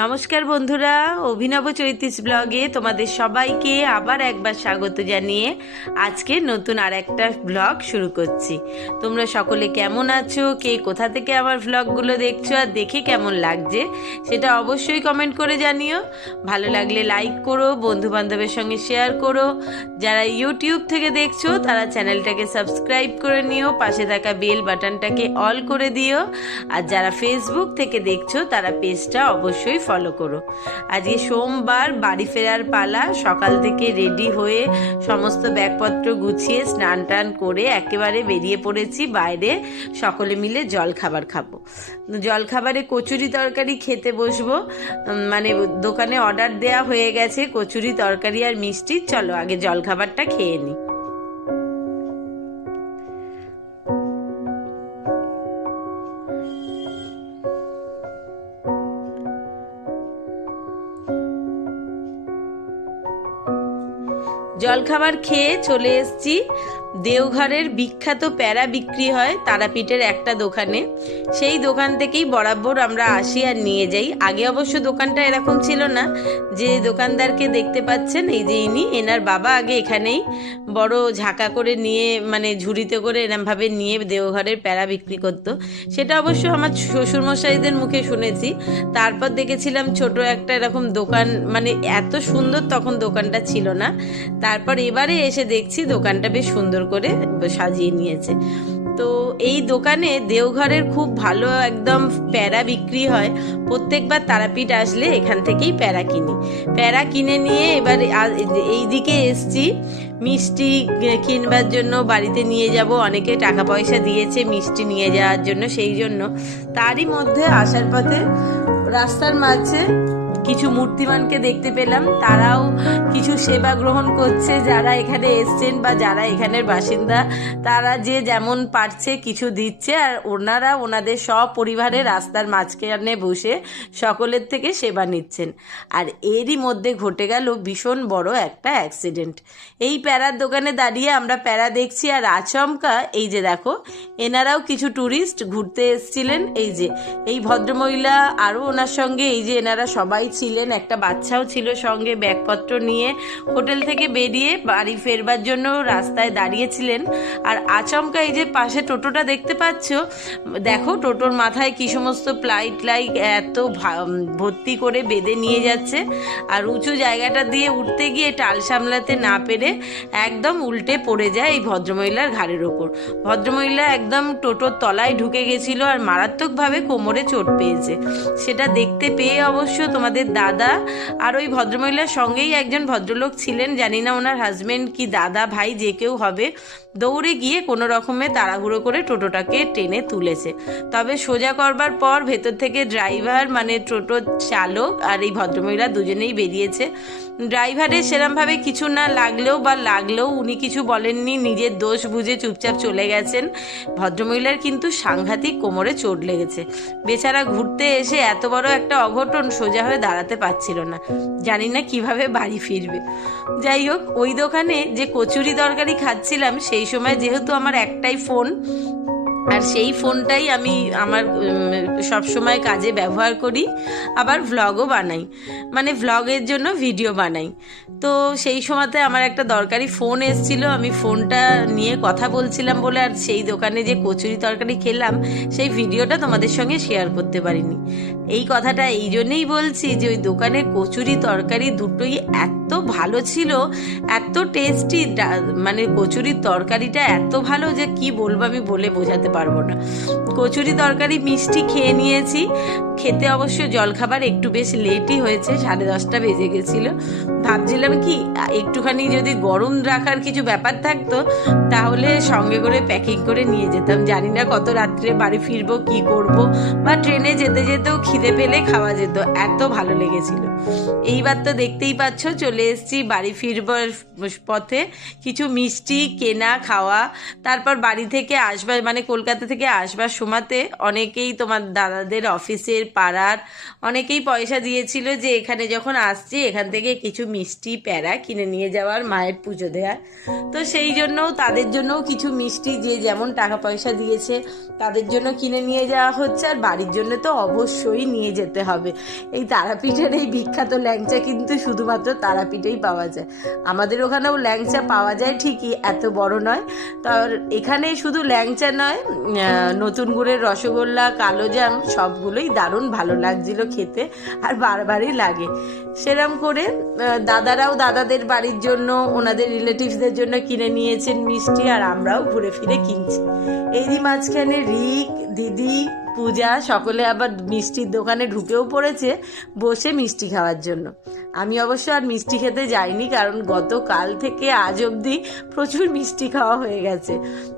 নমস্কার বন্ধুরা, অভিনব চৈতিস ব্লগে তোমাদের সবাইকে আবার একবার স্বাগত জানিয়ে আজকে নতুন আর একটা ব্লগ শুরু করছি। তোমরা সকলে কেমন আছো, কে কোথা থেকে আমার ব্লগগুলো দেখছো আর দেখে কেমন লাগছে সেটা অবশ্যই কমেন্ট করে জানিও। ভালো লাগলে লাইক করো, বন্ধু বান্ধবের সঙ্গে শেয়ার করো। যারা ইউটিউব থেকে দেখছো তারা চ্যানেলটাকে সাবস্ক্রাইব করে নিও, পাশে থাকা বেল বাটনটাকে অল করে দিও। আর যারা ফেসবুক থেকে দেখছো তারা পেজটা অবশ্যই ফলো করো। আজকে সোমবার, বাড়ি ফেরার পালা। সকাল থেকে রেডি হয়ে সমস্ত ব্যাগপত্র গুছিয়ে স্নান টান করে একেবারে বেরিয়ে পড়েছি বাইরে। সকলে মিলে জলখাবার খাবো। জলখাবারে কচুরি তরকারি খেতে বসবো। মানে দোকানে অর্ডার দেয়া হয়ে গেছে কচুরি তরকারি আর মিষ্টি। চলো আগে জলখাবারটা খেয়ে নিই। জলখাবার খেয়ে চলে এসেছি দেওঘরের বিখ্যাত প্যারা বিক্রি হয় তারাপীঠের একটা দোকানে। সেই দোকান থেকেই বরাবর আমরা আসি আর নিয়ে যাই। আগে অবশ্য দোকানটা এরকম ছিল না। যে দোকানদারকে দেখতে পাচ্ছেন, এই যে এনার বাবা আগে এখানেই বড় ঝাঁকা করে নিয়ে, মানে ঝুড়িতে করে এরমভাবে নিয়ে দেওঘরের প্যারা বিক্রি করতো। সেটা অবশ্য আমার শ্বশুরমশাইদের মুখে শুনেছি। তারপর দেখেছিলাম ছোট একটা এরকম দোকান, মানে এত সুন্দর তখন দোকানটা ছিল না। তারপর এবারে এসে দেখছি দোকানটা বেশ সুন্দর করে সাজিয়ে নিয়েছে। তো এই দোকানে দেওঘরের খুব ভালো একদম প্যারা বিক্রি হয়। প্রত্যেকবার তারাপীঠ আসলে এখান থেকেই প্যারা কিনি। প্যারা কিনে নিয়ে এবার এই দিকে এসছি মিষ্টি কিনবার জন্য। বাড়িতে নিয়ে যাব, অনেকে টাকা পয়সা দিয়েছে মিষ্টি নিয়ে যাওয়ার জন্য, সেই জন্য। তারই মধ্যে আসার পথে রাস্তার মাঝে কিছু মূর্তিমানকে দেখতে পেলাম। তারাও কিছু সেবা গ্রহণ করছে। যারা এখানে এসছেন বা যারা এখানের বাসিন্দা তারা যে যেমন পারছে কিছু দিচ্ছে, আর ওনারা ওনাদের সব পরিবারে রাস্তার মাঝখানে বসে সকলের থেকে সেবা নিচ্ছেন। আর এরই মধ্যে ঘটে গেল ভীষণ বড় একটা অ্যাক্সিডেন্ট। এই প্যারার দোকানে দাঁড়িয়ে আমরা প্যারা দেখছি, আর আচমকা এই যে দেখো, এনারাও কিছু ট্যুরিস্ট ঘুরতে এসছিলেন। এই যে এই ভদ্রমহিলা আরও ওনার সঙ্গে, এই যে এনারা সবাই ছিলেন, একটা বাচ্চাও ছিল সঙ্গে, ব্যাগপত্র নিয়ে হোটেল থেকে বেরিয়ে বাড়ি ফেরবার জন্য রাস্তায় দাঁড়িয়েছিলেন। আর আচমকা এই যে পাশে টোটোটা দেখতে পাচ্ছ, দেখো টোটোর মাথায় কি সমস্ত প্লাইট এত ভর্তি করে বেঁধে নিয়ে যাচ্ছে। আর উঁচু জায়গাটা দিয়ে উঠতে গিয়ে টাল সামলাতে না পেরে একদম উল্টে পড়ে যায় এই ভদ্রমহিলার ঘাড়ের ওপর। ভদ্রমহিলা একদম টোটোর তলায় ঢুকে গেছিল আর মারাত্মকভাবে কোমরে চোট পেয়েছে। সেটা দেখতে পেয়ে অবশ্য তোমাদের দাদা আর ওই ভদ্রমহিলার সঙ্গেই একজন ভদ্রলোক ছিলেন, জানি না ওনার হাজবেন্ড কি দাদা ভাই যে কেউ হবে, দৌড়ে গিয়ে কোনো রকমে তাড়াহুড়ো করে টোটোটাকে টেনে তুলেছে। তবে সোজা করবার পর ভেতর থেকে ড্রাইভার, মানে টোটোর চালক আর এই ভদ্রমহিলা দুজনেই বেরিয়েছে। ড্রাইভারের সেরমভাবে কিছু না লাগলেও উনি কিছু বলেননি, নিজের দোষ বুঝে চুপচাপ চলে গেছেন। ভদ্রমহিলার কিন্তু সাংঘাতিক কোমরে চোট লেগেছে। বেচারা ঘুরতে এসে এত বড় একটা অঘটন, সোজা হয়ে দাঁড়াতে পারছিল না। জানি না কিভাবে বাড়ি ফিরবে। যাই হোক, ওই দোকানে যে কচুরি তরকারি খাচ্ছিলাম সেই সময় যেহেতু আমার একটাই ফোন, আর সেই ফোনটাই আমি আমার সব সময় কাজে ব্যবহার করি, আবার ভ্লগও বানাই, মানে ভ্লগের জন্য ভিডিও বানাই। তো সেই সময়তে আমার একটা দরকারি ফোন এসেছিলো, আমি ফোনটা নিয়ে কথা বলছিলাম বলে আর সেই দোকানে যে কচুরি তরকারি খেলাম সেই ভিডিওটা তোমাদের সঙ্গে শেয়ার করতে পারিনি। এই কথাটা এই জন্যেই বলছি যে ওই দোকানের কচুরি তরকারি দুটোই এত ভালো ছিল, এত টেস্টি, মানে কচুরির তরকারিটা এত ভালো যে কি বলবো, আমি বলে বোঝাতে পারবো না। কচুরি তরকারি মিষ্টি খেয়ে নিয়েছি। খেতে অবশ্য জলখাবার একটু বেশ লেটই হয়েছে, 10:30 বেজে গেছিল। ভাবছিলাম কি একটুখানি যদি গরম রাখার কিছু ব্যাপার থাকতো তাহলে সঙ্গে করে প্যাকিং করে নিয়ে যেতাম। জানি না কত রাত্রে বাড়ি ফিরবো, কি করব, বা ট্রেনে যেতে যেতেও খিদে পেলে খাওয়া যেত, এত ভালো লেগেছিল। এইবার তো দেখতেই পাচ্ছ চলে এসেছি বাড়ি ফিরবার পথে। কিছু মিষ্টি কেনা খাওয়া, তারপর বাড়ি থেকে আসবার, মানে কলকাতা থেকে আসবার সময়তে অনেকেই তোমার দাদাদের অফিসের পাড়ার অনেকেই পয়সা দিয়েছিল যে এখানে যখন আসছি এখান থেকে কিছু মিষ্টি প্যারা কিনে নিয়ে যাওয়ার, মায়ের পুজো দেওয়ার। তো সেই জন্যও তাদের জন্যও কিছু মিষ্টি যে যেমন টাকা পয়সা দিয়েছে তাদের জন্য কিনে নিয়ে যাওয়া হচ্ছে, আর বাড়ির জন্য তো অবশ্যই নিয়ে যেতে হবে। এই তারাপীঠের এই বিখ্যাত ল্যাংচা কিন্তু শুধুমাত্র তারাপীঠেই পাওয়া যায়। আমাদের ওখানেও ল্যাংচা পাওয়া যায় ঠিকই, এত বড় নয়। তার এখানে শুধু ল্যাংচা নয়, নতুন গুড়ের রসগোল্লা, কালোজাম সবগুলোই দারুণ ভালো লাগছিল খেতে, আর বারবারই লাগে। সেরম করে দাদারাও দাদাদের বাড়ির জন্য, ওনাদের রিলেটিভসদের জন্য কিনে নিয়েছেন মিষ্টি, আর আমরাও ঘুরে ফিরে কিনছি। এরই মাঝখানে রিক, দিদি, পূজা সকলে আবার মিষ্টির দোকানে ঢুকেও পড়েছে বসে মিষ্টি খাওয়ার জন্য। আমি অবশ্য আর মিষ্টি খেতে যাইনি, কারণ গতকাল থেকে আজ অবধি প্রচুর মিষ্টি খাওয়া হয়ে গেছে।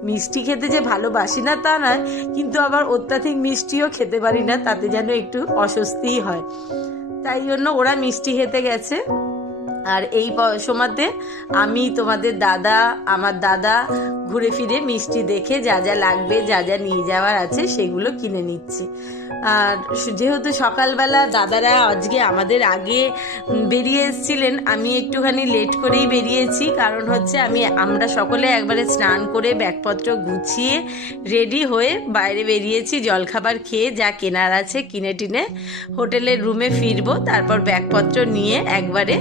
মিষ্টি খেতে যে ভালোবাসি না তা নয়, কিন্তু আবার অত্যাধিক মিষ্টিও খেতে পারি না, তাতে যেন একটু অস্বস্তিই হয়। তাই জন্য ওরা মিষ্টি খেতে গেছে, আর এই সময়তে আমি, তোমাদের দাদা, আমার দাদা ঘুরে ফিরে মিষ্টি দেখে যা যা লাগবে, যা যা নিয়ে যাওয়ার আছে সেগুলো কিনে নিচ্ছি। আর যেহেতু সকালবেলা দাদারা আজকে আমাদের আগে বেরিয়ে এসেছিলেন, আমি একটুখানি লেট করেই বেরিয়েছি, কারণ হচ্ছে আমরা সকলে একবারে স্নান করে ব্যাগপত্র গুছিয়ে রেডি হয়ে বাইরে বেরিয়েছি। জলখাবার খেয়ে যা কেনার আছে কিনে টিনে হোটেলের রুমে ফিরবো, তারপর ব্যাগপত্র নিয়ে একবারে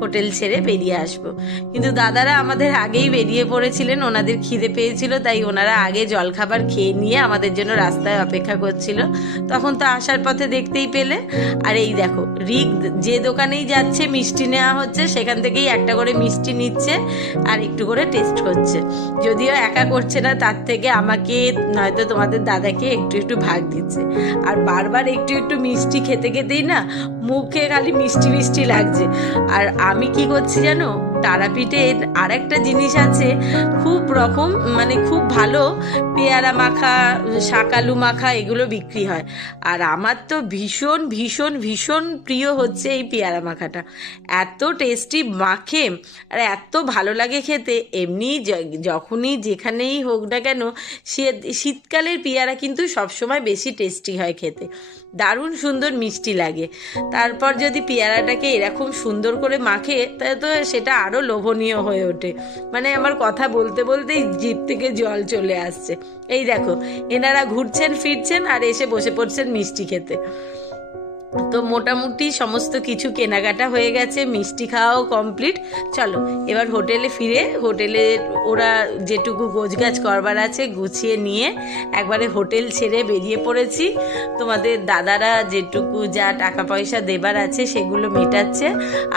হোটেল ছেড়ে বেরিয়ে আসবো। কিন্তু দাদারা আমাদের আগেই বেরিয়ে পড়েছিলেন, ওনাদের খিদে পেয়েছিল, তাই ওনারা আগে জলখাবার খেয়ে নিয়ে আমাদের জন্য রাস্তায় অপেক্ষা করছিল। তখন তো আসার পথে দেখতেই পেলে। আর এই দেখো, রিক যে দোকানেই যাচ্ছে মিষ্টি নেওয়া হচ্ছে, সেখান থেকেই একটা করে মিষ্টি নিচ্ছে আর একটু করে টেস্ট করছে। যদিও একা করছে না, তার থেকে আমাকে নয়তো তোমাদের দাদাকে একটু একটু ভাগ দিচ্ছে। আর বারবার একটু একটু মিষ্টি খেতে খেতেই না মুখে খালি মিষ্টি মিষ্টি লাগছে। আর আমি কি করছি জানো, তারাপীঠের আর একটা জিনিস আছে, খুব রকম মানে খুব ভালো পেয়ারা মাখা, শাকালু মাখা এগুলো বিক্রি হয়। আর আমার তো ভীষণ ভীষণ ভীষণ প্রিয় হচ্ছে এই পেয়ারা মাখাটা। এত টেস্টি মাখে আর এত ভালো লাগে খেতে। এমনি যখনই যেখানেই হোক না কেন, শীতকালের পেয়ারা কিন্তু সবসময় বেশি টেস্টি হয় খেতে, দারুণ সুন্দর মিষ্টি লাগে। তারপর যদি পেয়ারাটাকে এরকম সুন্দর করে মাখে তাহলে তো সেটা আরও লোভনীয় হয়ে ওঠে। মানে আমার কথা বলতে বলতেই জিভ থেকে জল চলে আসছে। এই দেখো, এনারা ঘুরছেন ফিরছেন আর এসে বসে পড়ছেন মিষ্টি খেতে। তো মোটামুটি সমস্ত কিছু কেনাকাটা হয়ে গেছে, মিষ্টি খাওয়াও কমপ্লিট। চলো এবার হোটেলে ফিরে, হোটেলে ওরা যেটুকু গোছগাছ করবার আছে গুছিয়ে নিয়ে একবারে হোটেল ছেড়ে বেরিয়ে পড়েছি। তোমাদের দাদারা যেটুকু যা টাকা পয়সা দেবার আছে সেগুলো মেটাচ্ছে,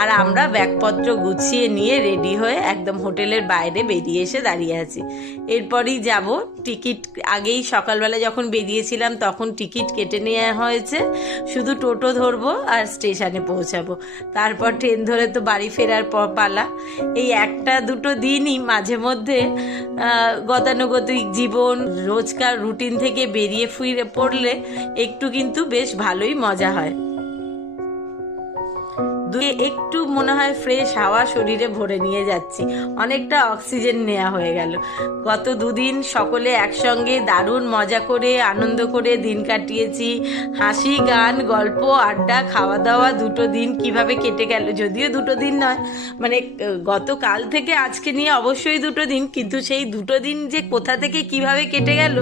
আর আমরা ব্যাগপত্র গুছিয়ে নিয়ে রেডি হয়ে একদম হোটেলের বাইরে বেরিয়ে এসে দাঁড়িয়ে আছি। এরপরই যাব টিকিট। আগেই সকালবেলা যখন বেরিয়েছিলাম তখন টিকিট কেটে নেওয়া হয়েছে, শুধু টোটো ধরবো আর স্টেশনে পৌঁছাবো, তারপর ট্রেন ধরে তো বাড়ি ফেরার পালা। এই একটা দুটো দিনই মাঝে মধ্যে গতানুগতিক জীবন, রোজকার রুটিন থেকে বেরিয়ে ফিরে পড়লে একটু কিন্তু বেশ ভালোই মজা হয়। একটু মনে হয় ফ্রেশ হাওয়া শরীরে ভরে নিয়ে যাচ্ছি, অনেকটা অক্সিজেন নেওয়া হয়ে গেল। গত দুদিন সকলে একসঙ্গে দারুণ মজা করে আনন্দ করে দিন কাটিয়েছি, হাসি গান গল্প আড্ডা খাওয়া দাওয়া, দুটো দিন কিভাবে কেটে গেল। যদিও দুটো দিন নয়, মানে গতকাল থেকে আজকে নিয়ে অবশ্যই দুটো দিন, কিন্তু সেই দুটো দিন যে কোথা থেকে কিভাবে কেটে গেল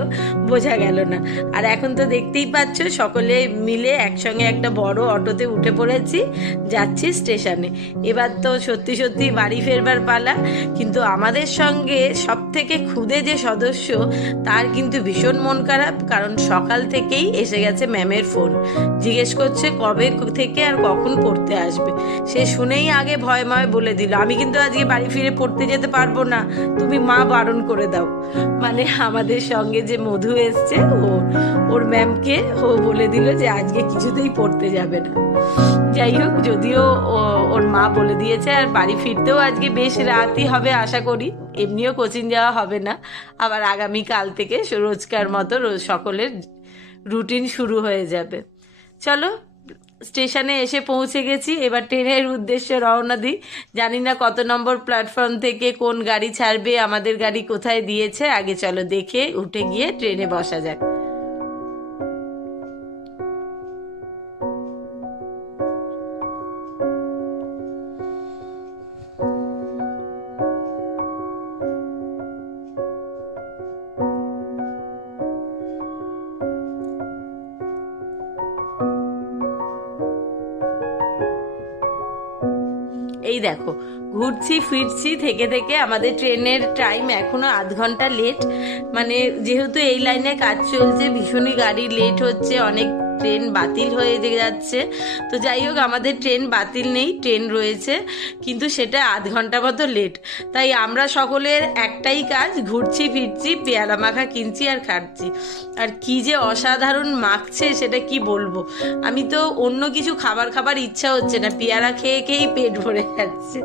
বোঝা গেল না। আর এখন তো দেখতেই পাচ্ছ সকলে মিলে একসঙ্গে একটা বড় অটোতে উঠে পড়েছি, যাচ্ছি স্টেশনে। এবার তো সত্যি সত্যি বাড়ি ফেরবার পালা। কিন্তু আমাদের সঙ্গে সব থেকে খুদে যে সদস্য, তার কিন্তু ভীষণ মন খারাপ, কারণ সকাল থেকেই এসে গেছে ম্যামের ফোন, জিজ্ঞেস করছে কবে থেকে আর কখন পড়তে আসবে। সে শুনেই আগে ভয়ময় বলে দিল, আমি কিন্তু আজকে বাড়ি ফিরে পড়তে যেতে পারবো না, তুমি মা বারণ করে দাও। মানে আমাদের সঙ্গে যে মধু এসছে, ওর ম্যামকে ও বলে দিল যে আজকে কিছুতেই পড়তে যাবে না। যাই হোক, যদিও ওর মা বলে দিয়েছে, আর বাড়ি ফিরতেও আজকে বেশ রাতই হবে আশা করি, এমনিও কোচিং যাওয়া হবে না। আবার আগামীকাল থেকে রোজকার মতো সকলের রুটিন শুরু হয়ে যাবে। চলো স্টেশনে এসে পৌঁছে গেছি, এবার ট্রেনের উদ্দেশ্যে রওনা দিই। জানি না কত নম্বর প্ল্যাটফর্ম থেকে কোন গাড়ি ছাড়বে, আমাদের গাড়ি কোথায় দিয়েছে, আগে চলো দেখে উঠে গিয়ে ট্রেনে বসা যাক। এই দেখো ঘুরছি ফিরছি থেকে থেকে আমাদের ট্রেনের টাইম এখনো আধ ঘন্টা লেট। মানে যেহেতু এই লাইনে কাজ চলছে, ভীষণই গাড়ি লেট হচ্ছে, অনেক ট্রেন বাতিল হয়ে যাচ্ছে। তো যাই হোক, আমাদের ট্রেন বাতিল নেই, ট্রেন রয়েছে, কিন্তু সেটা আধ ঘন্টা মতো লেট। তাই আমরা সকলের একটাই কাজ, ঘুরছি ফিরছি, পেয়ারা মাখা কিনছি আর খাচ্ছি। আর কি যে অসাধারণ মাখছে সেটা কি বলবো। আমি তো অন্য কিছু খাবার ইচ্ছা হচ্ছে না, পেয়ারা খেয়ে খেয়েই পেট ভরে যাচ্ছে।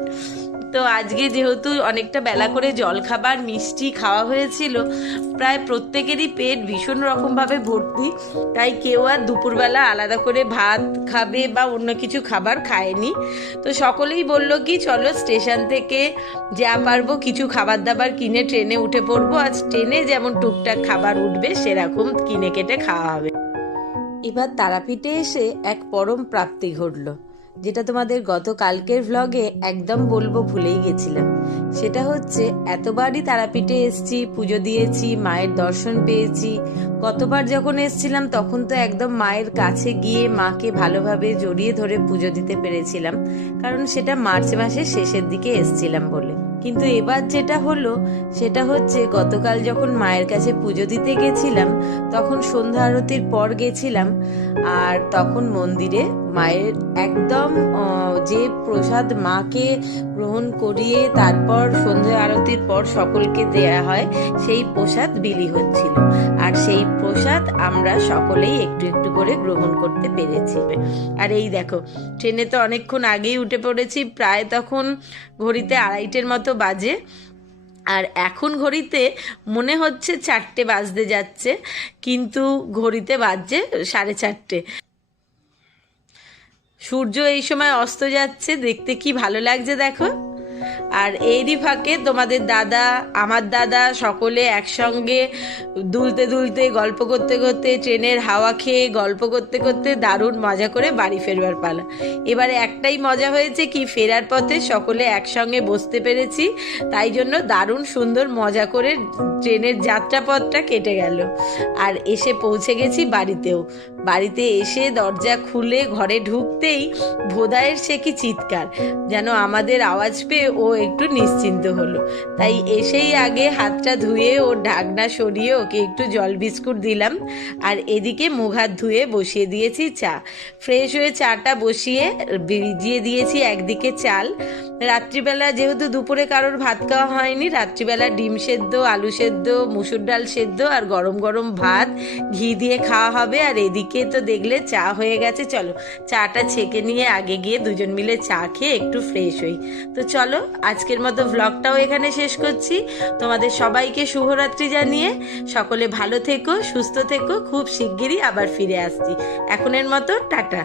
তো আজকে যেহেতু অনেকটা বেলা করে জলখাবার মিষ্টি খাওয়া হয়েছিল, প্রায় প্রত্যেকেরই পেট ভীষণ রকমভাবে ভর্তি, তাই কেউ আর দুপুরবেলা আলাদা করে ভাত খাবে বা অন্য কিছু খাবার খায়নি। তো সকলেই বলল কি চলো স্টেশন থেকে যা পারবো কিছু খাবার দাবার কিনে ট্রেনে উঠে পড়বো। আজ ট্রেনে যেমন টুকটাক খাবার উঠবে সেরকম কিনে কেটে খাওয়া হবে। এবার তারাপীঠে এসে এক পরম প্রাপ্তি ঘটল, যেটা তোমাদের গতকালকের ভ্লগে একদম বলবো ভুলেই গেছিলাম। সেটা হচ্ছে এতবারই তারাপীঠে এসছি, পুজো দিয়েছি, মায়ের দর্শন পেয়েছি। গতবার যখন এসছিলাম তখন তো একদম মায়ের কাছে গিয়ে মাকে ভালোভাবে জড়িয়ে ধরে পুজো দিতে পেরেছিলাম, কারণ সেটা মার্চ মাসের শেষের দিকে এসছিলাম বলে। কিন্তু এবার যেটা হলো সেটা হচ্ছে গতকাল যখন মায়ের কাছে পুজো দিতে গেছিলাম তখন সন্ধ্যা আরতির পর গেছিলাম, আর তখন মন্দিরে মায়ের একদম যে প্রসাদ মাকে গ্রহণ করিয়ে তারপর সন্ধ্যা আরতির পর সকলকে দেয়া হয় সেই প্রসাদ বিলি হচ্ছিল। আর সেই প্রসাদ আমরা সকলেই একটু একটু করে গ্রহণ করতে পেরেছি। আর এই দেখো ট্রেনে তো অনেকক্ষণ আগেই উঠে পড়েছি, প্রায় তখন ঘড়িতে 2:30 মতো বাজে। আর এখন ঘড়িতে মনে হচ্ছে 4টে বাজতে যাচ্ছে, কিন্তু ঘড়িতে বাজছে 4:30। সূর্য এই সময় অস্ত যাচ্ছে, দেখতে কি ভালো লাগছে দেখো। আর এরই ফাঁকে তোমাদের দাদা, আমার দাদা সকলে একসঙ্গে দুলতে দুলতে গল্প করতে করতে ট্রেনের হাওয়া খেয়ে গল্প করতে করতে দারুণ মজা করে বাড়ি ফেরবার পালা। এবারে একটাই মজা হয়েছে কি, ফেরার পথে সকলে একসঙ্গে বসতে পেরেছি, তাই জন্য দারুণ সুন্দর মজা করে ট্রেনের যাত্রাপথটা কেটে গেল। আর এসে পৌঁছে গেছি বাড়িতেও। বাড়িতে এসে দরজা খুলে ঘরে ঢুকতেই ভোদায়ের সে কি চিৎকার, যেন আমাদের আওয়াজ পেয়ে ও একটু নিশ্চিন্ত হলো। তাই এসেই আগে হাতটা ধুয়ে ওর ঢাকনা সরিয়ে ওকে একটু জল বিস্কুট দিলাম, আর এদিকে মুখ হাত ধুয়ে বসিয়ে দিয়েছি চা। ফ্রেশ হয়ে চাটা বসিয়ে ভিজিয়ে দিয়েছি একদিকে চাল। রাত্রিবেলা যেহেতু দুপুরে কারোর ভাত খাওয়া হয়নি, রাত্রিবেলা ডিম সেদ্ধ, আলু সেদ্ধ, মুসুর ডাল সেদ্ধ আর গরম গরম ভাত ঘি দিয়ে খাওয়া হবে। আর এদিকে তো দেখলে চা হয়ে গেছে, চলো চাটা ছেঁকে নিয়ে আগে গিয়ে দুজন মিলে চা খেয়ে একটু ফ্রেশ হই। তো চলো আজকের মতো ভ্লগটাও এখানে শেষ করছি। তোমাদের সবাইকে শুভরাত্রি জানিয়ে সকলে ভালো থেকো, সুস্থ থেকো, খুব শিগগিরই আবার ফিরে আসছি। এখনের মতো টাটা।